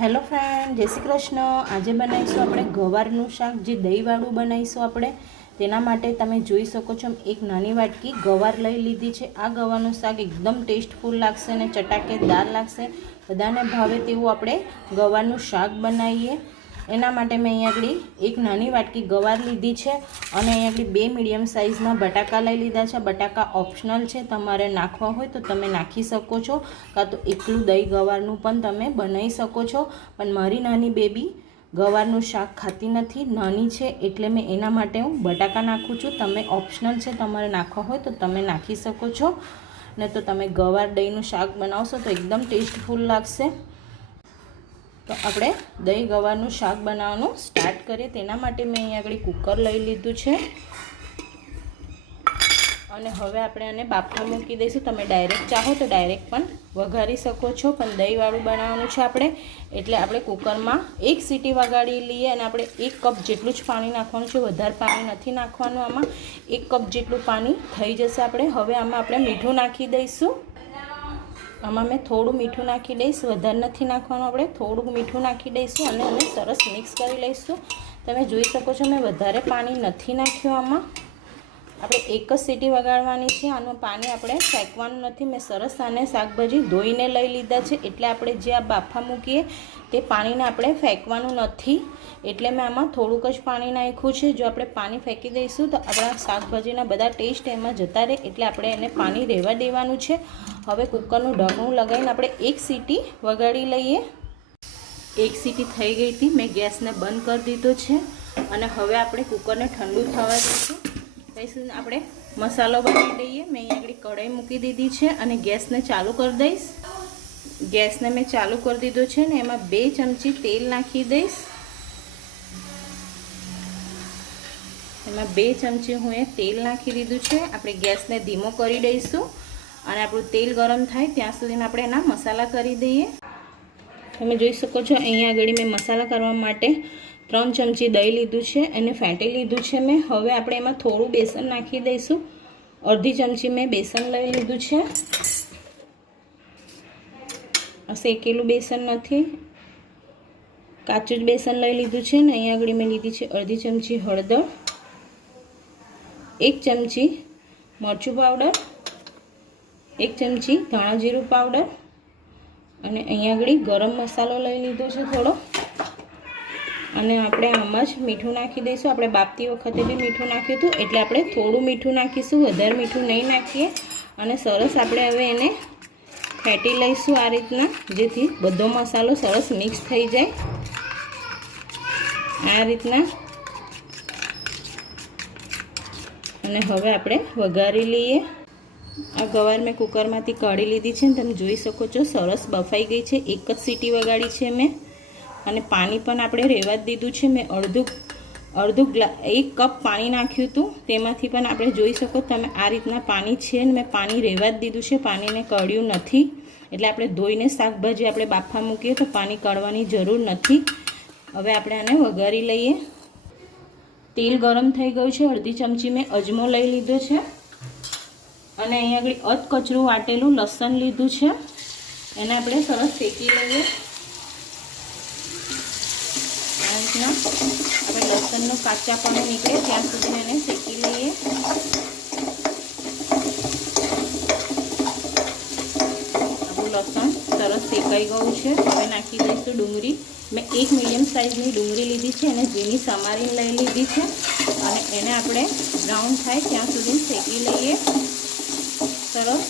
Hello friend, જય શ્રી કૃષ્ણ. આજે બનાવીશું આપણે ગવારનું શાક, જે દહીંવાળું બનાવીશું આપણે. તેના માટે તમે જોઈ શકો છો, એક નાની વાટકી ગવાર લઈ લીધી છે. આ ગવારનું શાક એકદમ ટેસ્ટફુલ લાગશે અને ચટાકેદાર લાગશે. બધાને ભાવે તેવું આપણે ગવારનું શાક બનાવીએ. એના માટે મેં અહીંયા આગળ એક નાની વાટકી ગવાર લીધી છે અને અહીંયા આગળ બે મીડિયમ સાઇઝના બટાકા લઈ લીધા છે. બટાકા ઓપ્શનલ છે. તમારે નાખવા હોય તો તમે નાખી શકો છો. કાં તો એકલું દહીં ગવારનું પણ તમે બનાવી શકો છો. પણ મારી નાની બેબી ગવારનું શાક ખાતી નથી. નાની છે એટલે મેં એના માટે હું બટાકા નાખું છું. તમે ઓપ્શનલ છે. તમારે નાખવા હોય તો તમે નાખી શકો છો. ને તો તમે ગવાર દહીંનું શાક બનાવશો તો એકદમ ટેસ્ટફુલ લાગશે. તો આપણે દહીં ગવારનું શાક બનાવવાનું સ્ટાર્ટ કરીએ. તેના માટે મેં અહીંયા આગળ કુકર લઈ લીધું છે. અને હવે આપણે આને બાફા મૂકી દઈશું. તમે ડાયરેક્ટ ચાહો તો ડાયરેક્ટ પણ વઘારી શકો છો. પણ દહીંવાળું બનાવવાનું છે આપણે. એટલે આપણે કુકરમાં એક સીટી વગાડી લઈએ અને આપણે એક કપ જેટલું જ પાણી નાખવાનું છે. વધારે પાણી નથી નાખવાનું આમાં. એક કપ જેટલું પાણી થઈ જશે આપણે. હવે આમાં આપણે મીઠું નાખી દઈશું. આમાં મેં થોડું મીઠું નાખી દઈશ, વધારે નથી નાખવાનું આપણે થોડું મીઠું નાખી દઈશું અને અમે સરસ મિક્સ કરી લઈશું. તમે જોઈ શકો છો મેં વધારે પાણી નથી નાખ્યું આમાં. આપણે એક જ સીટી વગાડવાની છે. આનું પાણી આપણે ફેંકવાનું નથી. મેં સરસ આને શાકભાજી ધોઈને લઈ લીધા છે. એટલે આપણે જે આ બાફા મૂકીએ તે પાણીને આપણે ફેંકવાનું નથી. એટલે મેં આમાં થોડુંક જ પાણી નાખ્યું છે. જો આપણે પાણી ફેંકી દઈશું તો આપણા શાકભાજીના બધા ટેસ્ટ એમાં જતા રહે. એટલે આપણે એને પાણી રહેવા દેવાનું છે. હવે કુકરનું ઢગણું લગાવીને આપણે એક સીટી વગાડી લઈએ. એક સીટી થઈ ગઈ હતી. મેં ગેસને બંધ કરી દીધો છે. અને હવે આપણે કુકરને ઠંડુ થવા દઈશું. પછી આપણે મસાલો બનાવી દઈએ. મેં અહીંયા આગળ કઢાઈ મૂકી દીધી છે અને ગેસને ચાલુ કરી દઈશ. ગેસને મેં ચાલુ કરી દીધો છે ને એમાં બે ચમચી તેલ નાખી દઈશ. એમાં બે ચમચી હું એ તેલ નાખી દીધું છે. આપણે ગેસને ધીમો કરી દઈશું અને આપણું તેલ ગરમ થાય ત્યાં સુધીમાં આપણે એના મસાલા કરી દઈએ. તમે જોઈ શકો છો, અહીંયા આગળ મેં મસાલા કરવા માટે ત્રણ ચમચી દહીં લીધું છે એને ફેંટી લીધું છે મેં. હવે આપણે એમાં થોડું બેસન નાખી દઈશું. અડધી ચમચી મેં બેસન લઈ લીધું છે. શેકેલું બેસન નથી. કાચું જ બેસન લઈ લીધું છે ને, અહીંયા આગળ મેં લીધી છે અડધી ચમચી હળદર, એક ચમચી મરચું પાવડર, એક ચમચી ધાણા જીરું પાવડર અને અહીંયા આગળ ગરમ મસાલો લઈ લીધો છે થોડો. અને આપણે આમાં જ મીઠું નાખી દઈશું. આપણે બાપતી વખતે બી મીઠું નાખ્યું હતું. એટલે આપણે થોડું મીઠું નાખીશું. વધારે મીઠું નહીં નાખીએ. અને સરસ આપણે હવે એને ફેટી લઈશું આ રીતના, જેથી બધો મસાલો સરસ મિક્સ થઈ જાય. આ રીતના. અને હવે આપણે વઘારી લઈએ. આ ગવાર મેં કુકરમાંથી કાઢી લીધી છે ને તમે જોઈ શકો છો, સરસ બફાઈ ગઈ છે. એક જ સીટી વગાડી છે મેં. અને પાણી પણ આપણે રહેવા જ દીધું છે. મેં અડધું અડધું ગ્લા, એક કપ પાણી નાખ્યું હતું. તેમાંથી પણ આપણે જોઈ શકો તમે આ રીતના પાણી છે ને મેં પાણી રહેવા જ દીધું છે. પાણીને કળ્યું નથી. એટલે આપણે ધોઈને શાકભાજી આપણે બાફા મૂકીએ તો પાણી કળવાની જરૂર નથી. હવે આપણે આને વઘારી લઈએ. તેલ ગરમ થઈ ગયું છે. અડધી ચમચી મેં અજમો લઈ લીધો છે. અને અહીંયા આગળ અધ કચરું વાટેલું લસણ લીધું છે. એને આપણે સરસ શેકી લઈએ આ રીતના આપણે લસણનું કાચાપણું નીકળે, ત્યાં સુધી એને શેકી લઈએ. આપણું લસણ સરસ શેકાઈ ગયું છે. હવે નાખી દઈશું ડુંગળી. મેં એક મીડિયમ સાઇઝની ડુંગળી લીધી છે અને ઝીણી સમારીને લઈ લીધી છે. અને એને આપણે બ્રાઉન થાય ત્યાં સુધી શેકી લઈએ. સરસ.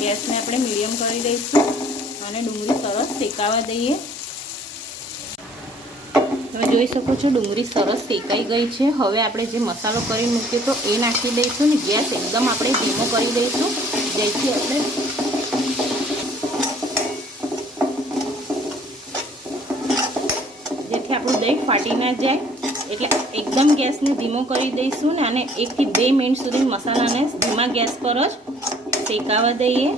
ગેસને આપણે મીડિયમ કરી દઈશું. અને ડુંગળી સરસ શેકાવા દઈએ. જોઈ શકો છો, ડુંગળી સરસ શેકાઈ ગઈ છે. હવે આપણે જે મસાલો કરી મૂક્યો તો એ નાખી દઈશું ને ગેસ એકદમ આપણે ધીમો કરી દઈશું. જેથી આપણે જેથી આપણું દહીં ફાટી ના જાય. એટલે એકદમ ગેસને ધીમો કરી દઈશું ને અને એકથી બે મિનિટ સુધી મસાલાને ધીમા ગેસ પર જ શેકાવા દઈએ.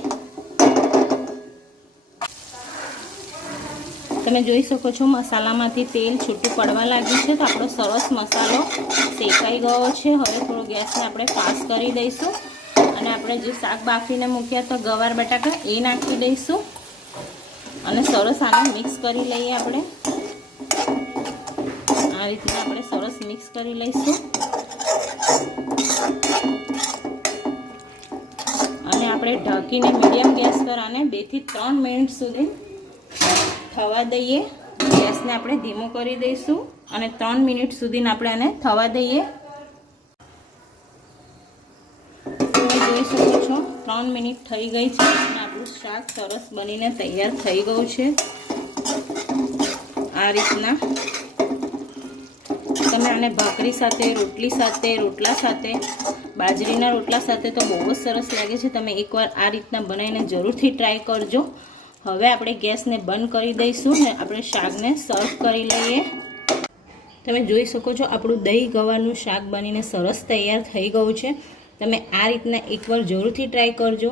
તમે જોઈ શકો છો મસાલામાંથી તેલ છૂટું પડવા લાગ્યું છે તો આપણો સરસ મસાલો શેકાઈ ગયો છે. હવે થોડો ગેસને આપણે ફાસ્ટ કરી દઈશું અને આપણે જે શાક બાફીને મૂક્યા તો ગવાર બટાકા એ નાખી દઈશું અને સરસ આને મિક્સ કરી લઈએ આપણે. આ રીતના આપણે સરસ મિક્સ કરી લઈશું. અને આપણે ઢાંકીને મીડિયમ ગેસ પર આને બેથી ત્રણ મિનિટ સુધી થવા દઈએ. ગેસને આપણે ધીમો કરી દઈશું અને ત્રણ મિનિટ સુધીને આપણે આને થવા દઈએ. તમે જોઈ શકો છો, ત્રણ મિનિટ થઈ ગઈ છે અને આપણું શાક સરસ બનીને તૈયાર થઈ ગયું છે. આ રીતના. તમે આને ભાખરી સાથે, રોટલી સાથે, રોટલા સાથે, બાજરીના રોટલા સાથે તો બહુ જ સરસ લાગે છે. તમે એકવાર આ રીતના બનાવીને જરૂરથી ટ્રાય કરજો. હવે આપણે ગેસને બંધ કરી દઈશું ને આપણે શાકને સર્વ કરી લઈએ. તમે જોઈ શકો છો આપણું દહીં ગવાનું શાક બનીને સરસ તૈયાર થઈ ગયું છે. તમે આ રીતના એકવાર જરૂરથી ટ્રાય કરજો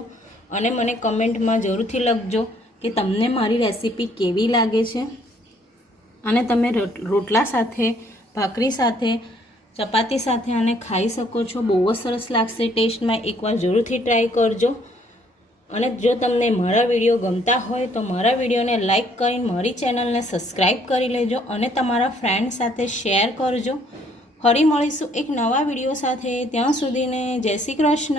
અને મને કમેન્ટમાં જરૂરથી લખજો કે તમને મારી રેસીપી કેવી લાગે છે. અને તમે રોટ- રોટલા સાથે, ભાખરી સાથે, ચપાતી સાથે આને ખાઈ શકો છો. બહુ જ સરસ લાગશે ટેસ્ટમાં એકવાર જરૂરથી ટ્રાય કરજો. અને જો તમને મારા વીડિયો ગમતા હોય તો મારા વિડીયોને લાઇક કરીને મારી ચેનલને સબસ્ક્રાઈબ કરી લેજો અને તમારા ફ્રેન્ડ સાથે શેર કરજો. ફરી મળીશું એક નવા વીડિયો સાથે. ત્યાં સુધીને જય શ્રી કૃષ્ણ.